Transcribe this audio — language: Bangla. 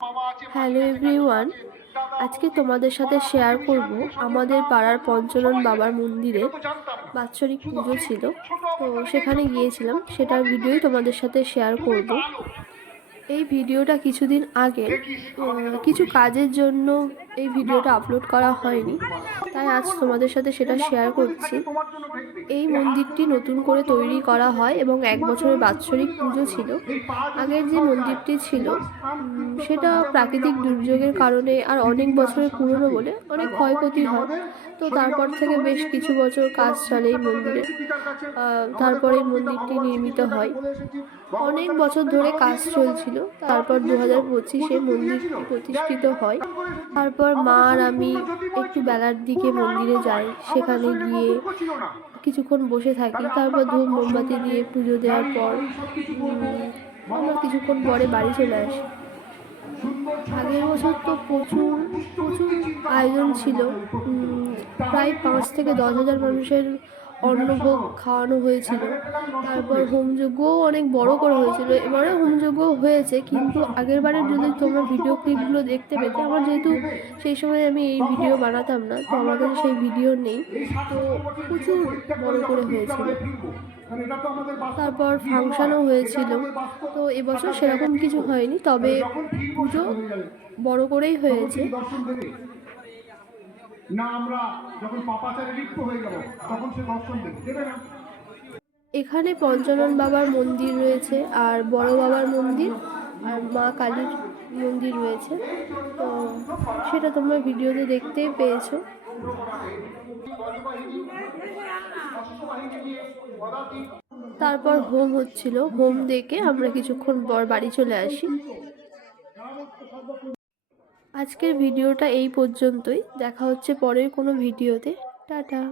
হ্যালো এভরিওয়ান, আজকে তোমাদের সাথে শেয়ার করব আমাদের পাড়ার পঞ্চানন বাবার মন্দিরে বাৎসরিক পুজো ছিল। তো সেখানে গিয়েছিলাম, সেটার ভিডিওই তোমাদের সাথে শেয়ার করব। এই ভিডিওটা কিছুদিন আগের, কিছু কাজের জন্য এই ভিডিওটা আপলোড করা হয়নি, তাই আজ তোমাদের সাথে সেটা শেয়ার করছি। এই মন্দিরটি নতুন করে তৈরি করা হয় এবং 1 বছরের বাৎসরিক পুজো ছিল। আগের যে মন্দিরটি ছিল সেটা প্রাকৃতিক দুর্যোগের কারণে আর অনেক বছরের পুরনো বলে অনেক ক্ষয়ক্ষতি হয়। তো তারপর থেকে বেশ কিছু বছর কাজ চলে এই মন্দিরে, তারপরে মন্দিরটি নির্মিত হয়। অনেক বছর ধরে কাজ চলছিল, তারপর 2025-এ মন্দিরটি প্রতিষ্ঠিত হয়। তারপর মা আর আমি একটু বেলার দিকে মন্দিরে যাই, সেখানে গিয়ে কিছুক্ষণ বসে থাকি। তারপর ধূপ মোমবাতি দিয়ে পুজো দেওয়ার পর আমরা কিছুক্ষণ পরে বাড়ি চলে আসি। আগের বছর তো প্রচুর প্রচুর আয়োজন ছিল। প্রায় 5 থেকে 10 হাজার মানুষের অন্নভোগ খাওয়ানো হয়েছিল। তারপর হোমযজ্ঞও অনেক বড় করে হয়েছিল। এবারে হোমযজ্ঞ হয়েছে, কিন্তু আগের বারের যদি তোমরা ভিডিও ক্লিপগুলো দেখতে পেতে, আমার যেহেতু সেই সময় আমি এই ভিডিও বানাতাম না, তো আমার কাছে সেই ভিডিও নেই। তো প্রচুর বড় করে হয়েছিল। তারপর ফাংশানও হয়েছিল। তো এবছর সেরকম কিছু হয়নি, তবে পুজো বড় করেই হয়েছে। এখানে পঞ্চানন বাবার মন্দির রয়েছে, আর বড় বাবার মন্দির, আর মা কালীর মন্দির রয়েছে। তো সেটা তোমরা ভিডিওতে দেখতেই পেয়েছো। তারপর হোম হচ্ছিল, হোম দেখে আমরা কিছুক্ষণ পর বাড়ি চলে আসি। আজকের ভিডিওটা এই পর্যন্তই, দেখা হচ্ছে পরের কোনো ভিডিওতে। টাটা।